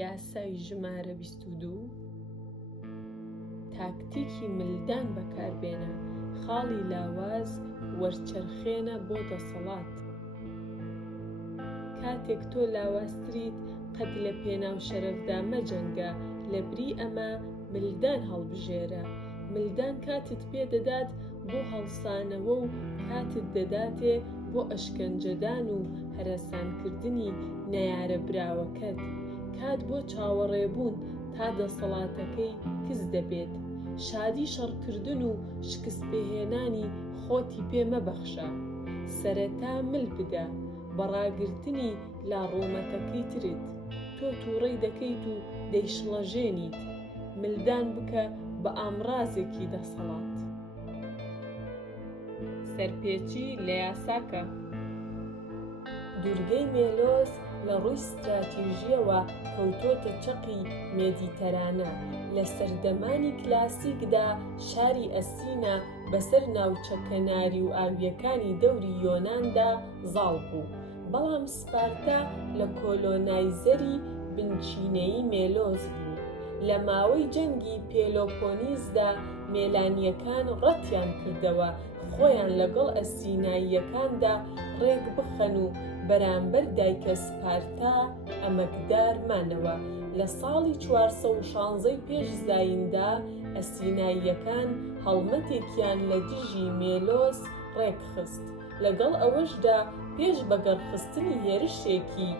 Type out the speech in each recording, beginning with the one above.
یاسای ژمارە 22 تاکتیکی ملدان بەکاربێنە، خاڵی لاواز وەرچەرخێنە بۆ دەسەڵات. کاتێک تۆ لاوازتریت قەت لە پێناو شەرەفدا مەجەنگە، لە بری ئەمە ملدان هەڵبژێرە. ملدان کاتت پێدەدات بۆ هەڵسانەوە و کاتت دەداتێ بۆ ئەشکەنجەدان و هەرەسانکردنی نەیارە براوەکەت. کات بۆ چاوەڕێبوون تا دەسەڵاتەکەی کەس دەبێت. شادی شەڕکردن و شکست پێهێنانی خۆتی پێ مەبەخشە. سەرەتا مل بدە بە ڕاگرتنی لاڕوومەتەکەی ترت. تۆ تووڕەی دەکەیت و دەیشڵەژێنیت. ملدان بکە بە ئامڕازێکی دەسەڵات. سەرپێچی لە یاساکە. دوورگەی مێلۆز لە ڕووی ستراتیژیەوە کەوتۆتە چەقی مێدیتەرانە. لە سەردەمانی کلاسیکدا شاری ئەسینە بەسەر ناوچە کەناری و ئاویەکانی دەوری یۆناندا زاڵ بوو. بەڵام سپارتا لە کۆلۆنایزەری بنچینەیی مێلۆز بوو. لە ماوەی جەنگی پێلۆپۆنیزدا مێلانیەکان ڕەتیان کردەوە خۆیان لەگەڵ ئەسیناییەکاندا ڕێک بخەن و بەرامبەر دایکە سپارتا ئەمەکدارمانەوە. لە ساڵی 416 پێش زایندا ئەسیناییەکان هەڵمەتێکیان لە دژی مێلۆز ڕێکخست. لەگەڵ ئەوەشدا پێش بەگەڕخستنی هێرشێکی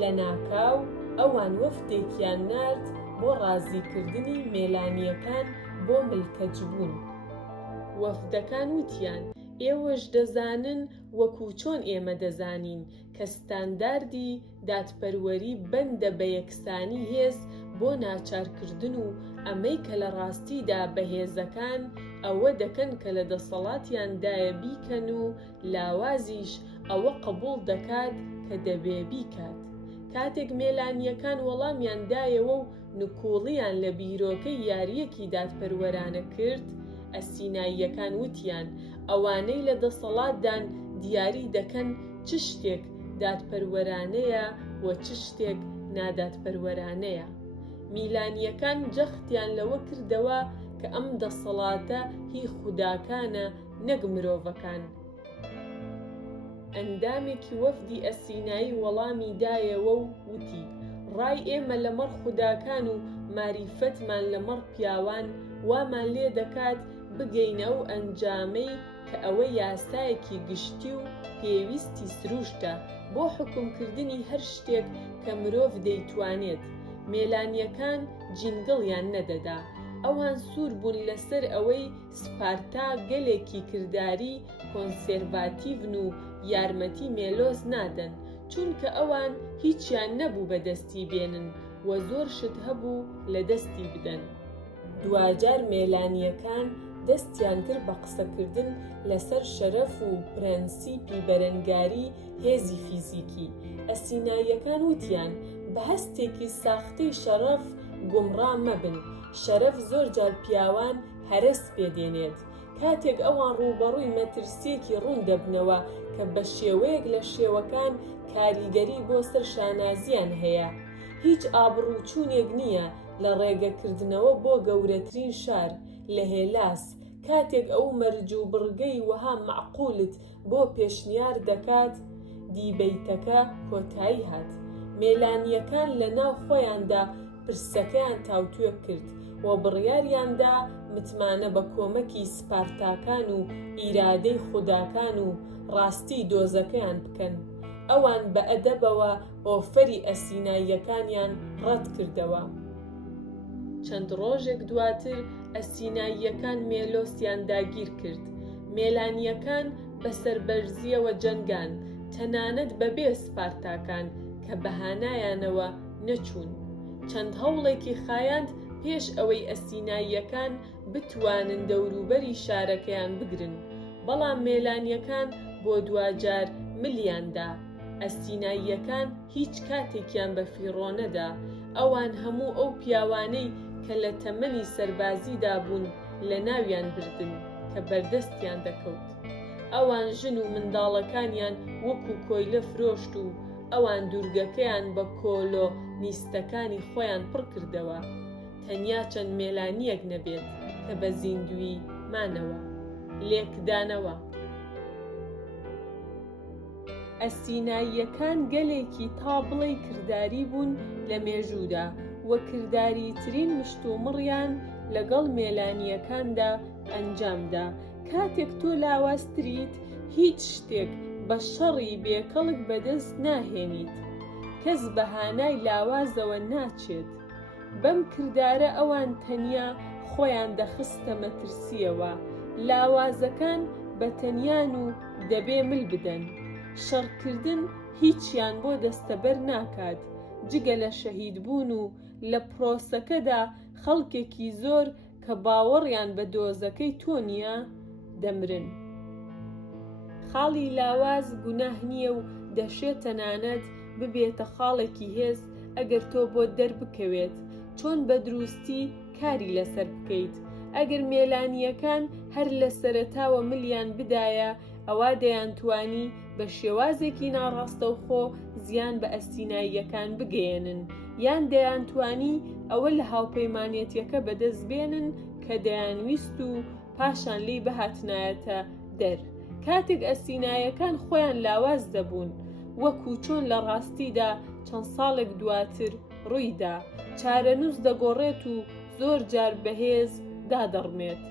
لە ناکاو ئەوان وەفدێکیان نارد بۆ ڕازیکردنی مێلانیەکان بۆ ملکەجبوون. وەفدەکان وتیان ئێوەش دەزانن وەکو چۆن ئێمە دەزانین کە ستانداردی دادپەروەری بەندە بە یەکسانی هێز بۆ ناچارکردن و ئەمەی کە لە ڕاستیدا بەهێزەکان ئەوە دەکەن کە لە دەسەڵاتیاندایە بیکەن و لاوازیش ئەوە قبوڵ دەکات کە دەبێ بیکات. کاتێک مێلانیەکان وەڵامیان دایەوە و نکوڵیان لە بیرۆکەی یاریەکی دادپەروەرانە کرد، ئەسیناییەکان وتیان ئەوانەی لە دەسەڵاتدان دیاری دەکەن چ شتێک دادپەروەرانەیە و چ شتێک نادادپەروەرانەیە. میلانیەکان جەختیان لەوە کردەوە کە ئەم دەسەڵاتە هی خوداکانە نەک مرۆڤەکان. ئەندامێکی وەفدی ئەسینایی وەڵامی دایەوە و وتی ڕای ئێمە لەمەڕ خوداکان و ماریفەتمان لەمەڕ پیاوان وامان لێ دەکات بگەینە و ئەنجامەی کە ئەوە یاسایەکی گشتی و پێویستی سروشتە بۆ حکومکردنی هەر شتێک کە مرۆڤ دەیتوانێت. مێلانیەکان جینگڵیان نەدەدا. ئەوان سوور بوون لەسەر ئەوەی سپارتا گەلێکی کردداری کۆنسێرڤاتیڤن و یارمەتی مێلۆز نادەن، چونکە ئەوان هیچیان نەبوو بەدەستی بێنن و زۆر شت هەبوو لە دەستی بدەن. دوجار مێلانیەکان دەستیان کرد بە قسەکردن لەسەر شەرەف و پرەنسیپی بەرەنگاری هێزی فیزیکی. ئەسیناییەکان وتیان بە هەستێکی ساختەی شەرەف گومڕا مەبن. شەرەف زۆر جار پیاوان هەرس پێدێنێت. کاتێک ئەوان ڕووبەڕووی مەترسیەکی ڕوون دەبنەوە کە بە شێوەیەک لە شێوەکان کاریگەری بۆ سەر شانازیان هەیە. هیچ ئابڕووچوونێک نییە لە ڕێگەکردنەوە بۆ گەورەترین شار لە هێلاس. کاتێک ئەو مەرج و بڕگەی وەها معقولت بۆ پێشنیار دەکات، دیبەیتەکە کۆتایی هات. مێلانیەکان لە ناو خۆیاندا پرسەکەیان تاوتوێ کرد و بڕیاریاندا متمانە بە کۆمەکی سپارتاکان و ئیرادەی خوداکان و ڕاستی دۆزەکەیان بکەن. ئەوان بە ئەدەبەوە ئۆفەری ئەسیناییەکانیان ڕەت کردەوە. چەند ڕۆژێک دواتر ئەسیناییەکان مێلۆسیان داگیر کرد. مێلانیەکان بەسەربەرزیەوە جەنگان، تەنانەت بەبێ سپارتاکان کە بەهانایانەوە نەچوون. چەند هەوڵێکی خایاند پێش ئەوەی ئەسیناییەکان بتوانن دەوروبەری شارەکەیان بگرن، بەڵام مێلانیەکان بۆ دوجار ملیاندا. ئەسیناییەکان هیچ کاتێکیان بە فیڕۆ نەدا. ئەوان هەموو ئەو پیاوانەی کە لە تەمەنی سەربازیدا بوون لە ناویان بردن کە بەردەستیان دەکەوت. ئەوان ژن و منداڵەکانیان وەکو کۆیلە فرۆشت و ئەوان دوورگەکەیان بە کۆلۆنیستەکانی خۆیان پڕ کردەوە، تەنیا چەند مێلانیەک نەبێت کە بە زیندوی مانەوە لێکدانەوە. ئەسیناییەکان گەلێکی تا بڵێ کردداری بوون لە مێژوودا، وە کردداری ترین مشتومڕیان لەگەڵ مێلانیەکاندا ئەنجامدا. کاتێک تۆ لاوازتریت، هیچ شتێک بە شەڕی بێکەڵک بەدەست ناهێنیت، کەس بەهانای لاوازەوە ناچێت. بەم کردارە ئەوان تەنیا خۆیان دەخستە مەترسیەوە. لاوازەکان بە تەنیان و دەبێ مل بدەن. شەڕکردن هیچیان بۆ دەستەبەر ناکات جگە لە شەهیدبوون و لە پرۆسەکەدا خەڵکێکی زۆر کە باوەڕیان بە دۆزەکەی تۆ نییە دەمرن. خاڵی لاواز گوناه نییە و دەشێت تەنانەت ببێتە خاڵێکی هێز ئەگەر تۆ بۆ دەربکەوێت چۆن بە دروستی کاری لەسەر بکەیت. ئەگەر مێلانیەکان هەر لە سەرەتاوە ملیان بدایە، ئەوا دەیانتوانی بە شێوازێکی ناڕاستەوخۆ زیان بە ئەسیناییەکان بگەێنن، یان دەیانتوانی ئەوە لە هاوپەیمانێتیەکە بەدەست بێنن کە دەیانویست و پاشان لی بەهاتنایەتە دەر. کاتێک ئەسینایەکان خۆیان لاواز دەبوون، وەکو چۆن لە ڕاستیدا چەند ساڵێک دواتر ڕوویدا، چارەنووس دەگۆڕێت و زۆر جار بەهێز دادەڕمێت.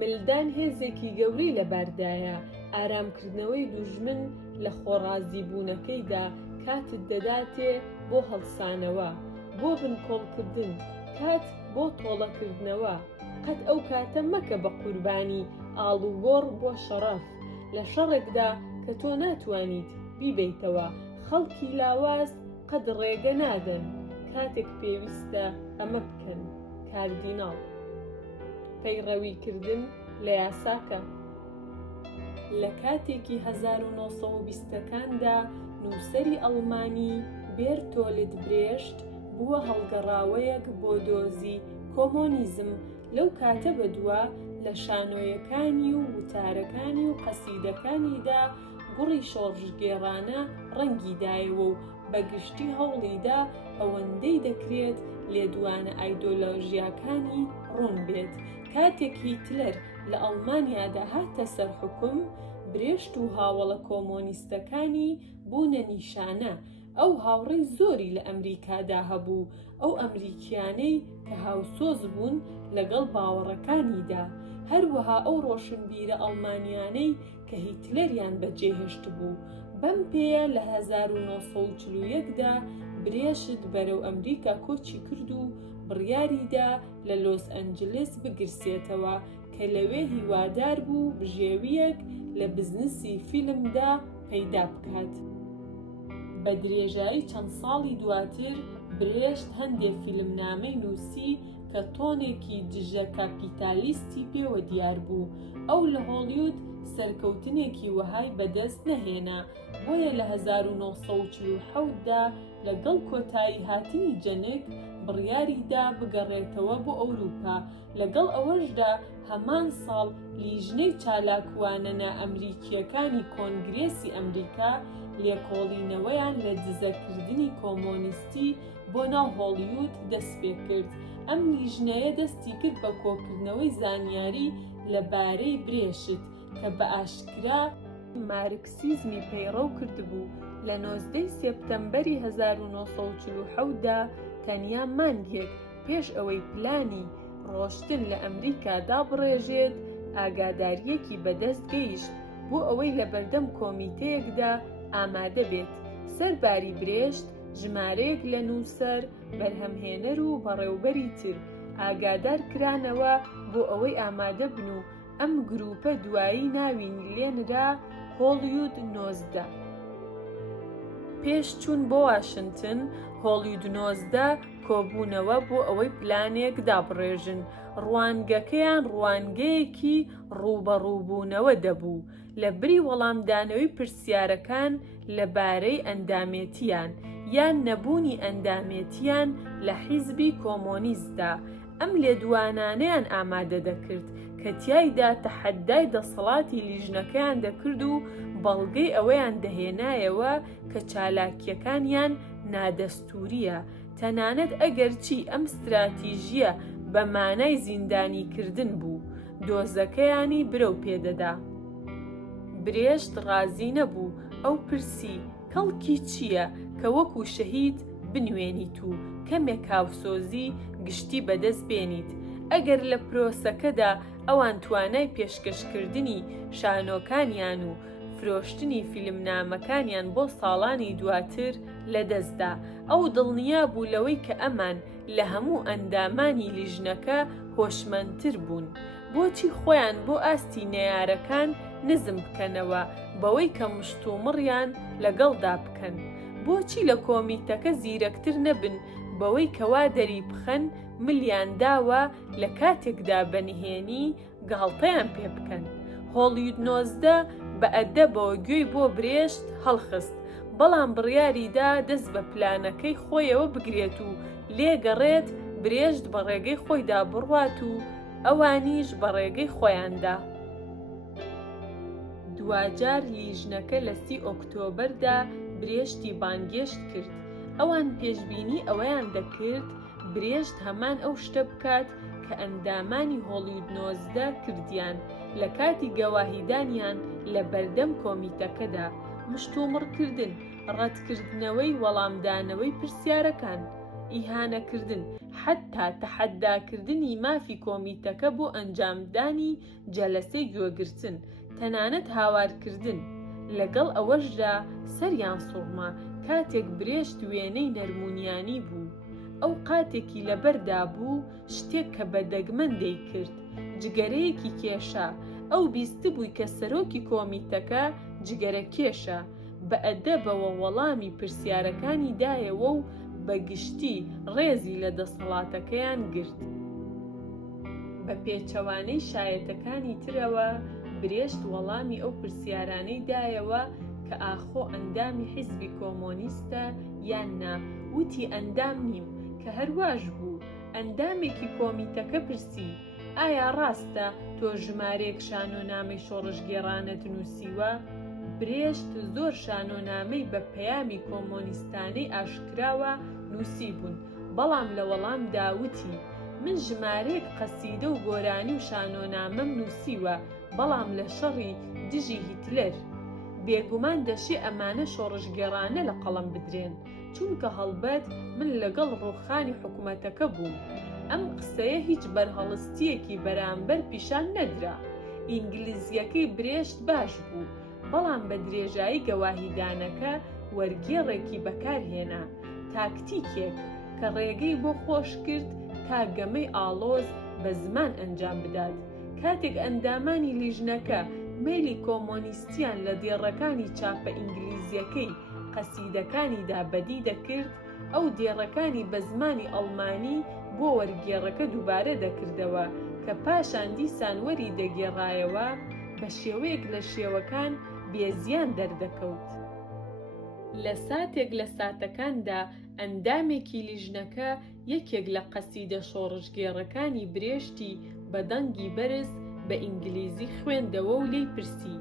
ملدان هێزێکی گەورەی لەباردایە. ئارامکردنەوەی دوژمن لە خۆڕازیبوونەکەیدا کاتت دەداتێ بۆ هەڵسانەوە، بۆ بنکۆڵکردن، کات بۆ تۆڵەکردنەوە. قەت ئەو کاتە مەکە بە قوربانی ئاڵوگۆڕ بۆ شەڕەف لە شەڕێکدا کە تۆ ناتوانیت بیبیتەوە. خەڵکی لاواز قەت ڕێگە نادەن کاتێک پێویستە ئەمە بکەن. کاردیناڵ. پەیڕەویکردن لە یاساکە. لە کاتێکی 1920ەکاندا نووسەری ئەڵمانی بێرتۆلد برێشت بووە هەڵگەڕاوەیەک بۆ دۆزی کۆمۆنیزم. لەو کاتە بەدووە لە شانۆیەکانی و وتارەکانی و قەسیدەکانیدا گوڕی شۆڕژگێڕانە ڕەنگی دایەوە و بەگشتی هەوڵیدا ئەوەندەی دەکرێت لێدوانە ئایدۆلۆژیاکانی ڕوون بێت. کاتێک هیتلەر لە ئەڵمانیادا هاتە سەر حکوم، برێشت و هاوڵە کۆمۆنیستەکانی بوونە نیشانە. ئەو هاوڕێی زۆری لە ئەمریکادا هەبوو، ئەو ئەمریکیانەی کە هاوسۆز بوون لەگەڵ باوەڕەکانیدا، هەروەها ئەو ڕۆشنبیرە ئەڵمانیانەی کە هیتلەریان بەجێهێشت بوو. بەم پێیە لە 1940دا برێشت بەرەو ئەمریکا کۆچی کرد و بڕیاریدا لە لۆس ئەنجلس بگرسێتەوە کە لەوێ هیوادار بوو بژێویەک لە بزنسی فیلمدا پەیدا بکات. بە درێژایی چەند ساڵی دواتر برێشت هەندێک فیلمنامەی نووسی کە تۆنێکی دژە کاپیتالیستی پێوە دیار بوو. ئەو لە هۆلیوود سەرکەوتنێکی وەهای بەدەست نەهێنا، بۆیە لە 1947دا لەگەڵ کۆتایی هاتنی جەنگ بڕیاریدا بگەڕێتەوە بۆ ئەوروپا. لەگەڵ ئەوەشدا هەمان ساڵ لیژنەی چالاکوانە نائەمریکیەکانی کۆنگرێسی ئەمریکا لێکۆڵینەوەیان لە دزەکردنی کۆمۆنیستی بۆ ناو هۆلیوود دەست پێ کرد. ئەم لیژنەیە دەستی کرد بە کۆکردنەوەی زانیاری لەبارەی برێشت کە بە ئاشکرا مارکسیزمی پەیڕەو کردبوو. لە 19 سێپتەمبەری 1947دا تەنیا مانگێک پێش ئەوەی پلانی ڕۆشتن لە ئەمریکا دابڕێژێت، ئاگاداریەکی بەدەست گەیشت بۆ ئەوەی لە بەردەم کۆمیتەیەکدا ئامادە بێت. سەرباری برێشت ژمارەیەک لە نووسەر، بەرهەمهێنەر و بەڕێوەبەری تر ئاگادار کرانەوە بۆ ئەوەی ئامادە بن و ئەم گروپە دوایی ناوی لێنرا هۆلیوود 19. پێش چوون بۆ واشنگتن، هۆلیوود 19 کۆبوونەوە بۆ ئەوەی پلانێک دابڕێژن. ڕوانگەکەیان ڕوانگەیەکی ڕووبەڕووبوونەوە دەبوو لە بری وەڵامدانەوەی پرسیارەکان لەبارەی ئەندامێتیان یان نەبوونی ئەندامێتیان لە حیزبی کۆمۆنیستدا. ئەم لێدوانانەیان ئامادە دەکرد کە تیایدا تەحەدای دەسەڵاتی لیژنەکەیان دەکرد و بەڵگەی ئەوەیان دەهێنایەوە کە چالاکیەکانیان نادەستووریە، تەنانەت ئەگەرچی ئەم استراتیژیە بە مانای زیندانیکردن بوو، دۆزەکەیانی برەو پێدەدا. برێشت ڕازی نەبوو، ئەو پرسی کەڵکی چییە کە وەکو شەهید بنوێنیت و کەمێک کاوسۆزی گشتی بەدەست بێنیت. ئەگەر لە پرۆسەکەدا ئەوان توانای پێشکەشکردنی شانۆکانیان و فرۆشتنی فیلمنامەکانیان بۆ ساڵانی دواتر لەدەستدا، ئەو دڵنیا بوو لەوەی کە ئەمان لە هەموو ئەندامانی لیژنەکە هۆشمەندتر بوون. بۆچی خۆیان بۆ ئاستی نەیارەکان نزم بکەنەوە بەوەی کە مشتومڕیان لەگەڵدا بکەن؟ بۆچی لە کۆمیتەکە زیرەکتر نەبن بەوەی کەوا دەری بخەن ملیان داوە لە کاتێکدا بەنهێنی گاڵتەیان پێ بکەن؟ هۆڵیوود 19 بە ئەدەبەوە گوێی بۆ برێشت هەڵخست، بەڵام بڕیاریدا دەست بە پلانەکەی خۆیەوە بگرێت و لێگەڕێت برێشت بە ڕێگەی خۆیدا بڕوات و ئەوانیش بە ڕێگەی خۆیاندا. دوجار لیژنەکە لە 30 ئۆکتۆبەردا برێشتی بانگێشت کرد. ئەوان پێشبینی ئەوەیان دەکرد برێشت هەمان ئەو شتە بکات کە ئەندامانی هۆڵیوود 19 کردیان لە کاتی گەواهیدانیان لە بەردەم کۆمیتەکەدا: مشتومڕکردن، ڕەتکردنەوەی وەڵامدانەوەی پرسیارەکان، ئیهانەکردن، حتا تەحەداکردنی مافی کۆمیتەکە بۆ ئەنجامدانی جەلەسەی گوێگرتن، تەنانەت هاوارکردن. لەگەڵ ئەوەشدا سەریان سوڕما کاتێک برێشت وێنەی نەرمونیانی بوو. ئەو قاتێکی لەبەردا بوو شتێک کە بەدەگمەندەی کرد، جگەرەیەکی کێشە. ئەو بیستبووی کە سەرۆکی کۆمیتەکە جگەرە کێشە، بە ئەدەبەوە وەڵامی پرسیارەکانی دایەوە و بەگشتی ڕێزی لە دەسەڵاتەکەیان گرت. بە پێچەوانەی شایەتەکانی ترەوە برێشت وەڵامی ئەو پرسیارانەی دایەوە کە ئاخۆ ئەندامی حیزبی کۆمۆنیستە یان نا. وتی ئەندام نیم، کە هەرواش بوو. ئەندامێکی کۆمیتەکە پرسی: ئایا ڕاستە تۆ ژمارەیەک شانۆنامەی شۆڕشگێڕانت نووسیوە؟ برێشت زۆر شانۆنامەی بە پەیامی کۆمۆنیستانەی ئاشکراوە نووسی بوون، بەڵام لە وەڵامدا وتی: من ژمارەیەک قەسیدە و گۆرانی و شانۆنامەم نووسیوە، بەڵام لە شەڕی دژی هیتلەر. بێگومان دەشێ ئەمانە شۆڕشگێڕانە لە قەڵەم بدرێن، چونکە هەڵبەت من لەگەڵ ڕووخانی حکوومەتەکە بووم. ئەم قسەیە هیچ بەرهەڵستیەکی بەرامبەر پیشان نەدرا. ئینگلیزیەکەی برێشت باش بوو، بەڵام بە درێژایی گەواهیدانەکە وەرگێڕێکی بەکارهێنا، تاکتیکێک کە ڕێگەی بۆ خۆش کرد تا گەمەی ئاڵۆز بە زمان ئەنجام بدات. کاتێک ئەندامانی لیژنەکە مەیلی کۆمۆنیستیان لە دێڕەکانی چاپە ئینگلیزیەکەی قەسیدەکانیدا بەدی دەکرد، ئەو دێڕەکانی بە زمانی ئەڵمانی بۆ وەرگێڕەکە دووبارە دەکردەوە کە پاشان دیسان وەری دەگێڕایەوە، بە شێوەیەک لە شێوەکان بێزیان دەردەکەوت. لە ساتێک لە ساتەکاندا ئەندامێکی لیژنەکە یەکێک لە قەسیدە شۆڕشگێڕەکانی برێشتی بە دەنگی بەرز بە ئینگلیزی خوێندەوە و لێی پرسی: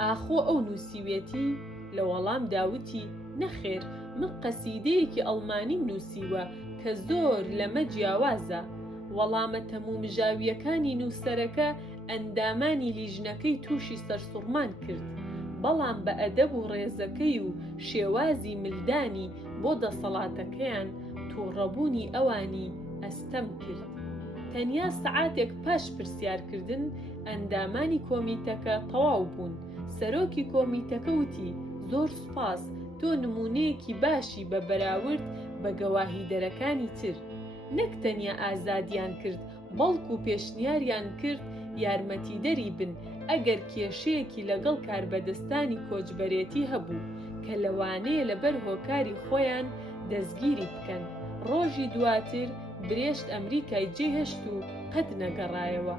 ئاخۆ ئەو نووسیوێتی؟ لە وەڵام داوتی: نەخێر، من قەسیدەیەکی ئەڵمانیم نووسیوە کە زۆر لەمە جیاوازە. وەڵامە تەمومژاویەکانی نووسەرەکە ئەندامانی لیژنەکەی تووشی سەرسوڕمان کرد، بەڵام بە ئەدەب و ڕێزەکەی و شێوازی ملدانی بۆ دەسەڵاتەکەیان تووڕەبوونی ئەوانی ئەستەم کرد. تەنیا سەعاتێک پاش پرسیارکردن ئەندامانی کۆمیتەکە تەواو بوون. سەرۆکی کۆمیتەکە وتی: زۆر سوپاس، تۆ نمونەیەکی باشی بە بەراورد بە گەواهیدەرەکانی تر. نەک تەنیا ئازادیان کرد، بەڵکو پێشنیاریان کرد یارمەتیدەری بن ئەگەر کێشەیەکی لەگەڵ کاربەدەستانی کۆچبەرێتی هەبوو کە لەوانەیە لەبەر هۆکاری خۆیان دەستگیری بکەن. ڕۆژی دواتر برێشت ئەمریکای جێهێشت و قەت نەگەڕایەوە.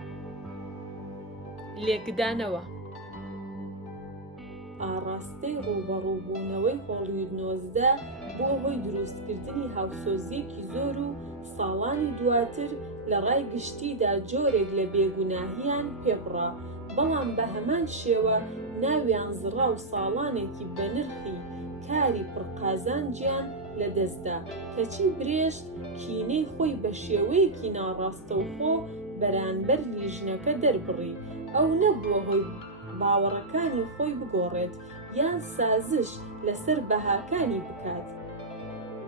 لێکدانەوە. ئاڕاستەی ڕووبەڕووبوونەوەی هۆڵیوود 19 بۆ هۆی دروستکردنی هاوسۆزیەکی زۆر و ساڵانی دواتر لە ڕای گشتیدا جۆرێک لە بێگوناهییان پێبڕا، بەڵام بە هەمان شێوە ناویان زڕا و ساڵانێکی بە نرخی کاری پڕقازانجیان لەدەستدا، کەچی برێشت کینەی خۆی بە شێوەیەکی ناڕاستەوخۆ بەرامبەر لیژنەکە دەربڕی، ئەو نەبووە هۆی باوەڕەکانی خۆی بگۆڕێت یان سازش لەسەر بەهاکانی بکات،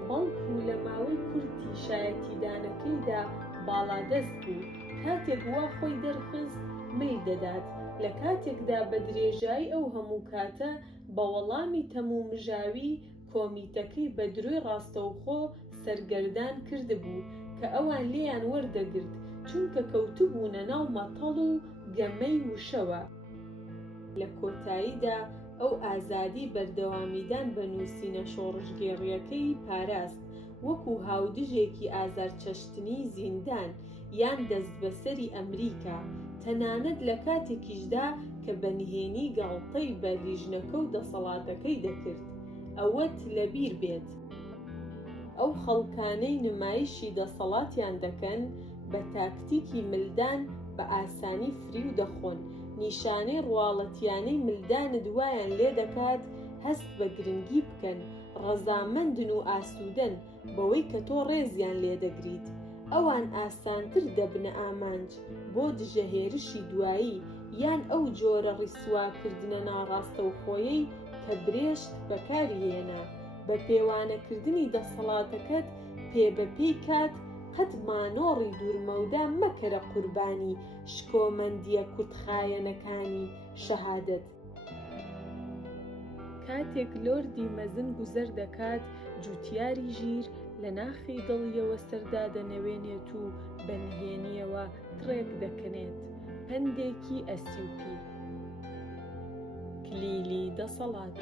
بەڵکو لە ماوەی کورتی شایەتیدانەکەیدا باڵادەست بوو، کاتێک وا خۆی دەرخست مل دەدات، لە کاتێکدا بە درێژایی ئەو هەموو کاتە بە وەڵامی تەمومژاوی کۆمیتەکەی بە درۆی ڕاستەوخۆ سەرگەردان کردبوو کە ئەوان لێیان وەردەگرت چونکە کەوتبوونە ناو مەتەڵ و گەمەی وشەوە. لە کۆتاییدا ئەو ئازادی بەردەوامیدان بە نووسینە شۆڕژگێڕیەکەی پاراست وەکو هاودژێکی ئازارچەشتنی زیندان یان دەست بەسەری ئەمریکا، تەنانەت لە کاتێکیشدا کە بەنهێنی گاڵتەی بە لیژنەکە و دەسەڵاتەکەی دەکرد. ئەوەت لەبیر بێت ئەو خەڵکانەی نمایشی دەسەڵاتیان دەکەن بە تاکتیکی ملدان بە ئاسانی فریو دەخۆن، نیشانەی ڕواڵەتیانەی ملدانت وایان لێ دەکات هەست بە گرنگی بکەن، ڕەزامەندن و ئاسوودەن بەوەی کە تۆ ڕێزیان لێدەگریت، ئەوان ئاسانتر دەبنە ئامانج بۆ دژەهێرشی دوایی یان ئەو جۆرە ڕیسواکردنە ناڕاستەوخۆیەی کە برێشت بەکارهێنا بە پێوانەکردنی دەسەڵاتەکەت پێبەپێی کات قەت مانۆڕی دوورمەودا مەکەرە قوربانی شکۆمەندیە کورتخایەنەکانی شەهادەت. کاتێک لۆردی مەزن گوزەر دەکات جوتیاری ژیر لە ناخی دڵیەوە سەردا دەنەوێنێت و بەنهێنیەوە تڕێک دەکەنێت. پندێکی ئەسیوپی کلیلی دەسەڵات.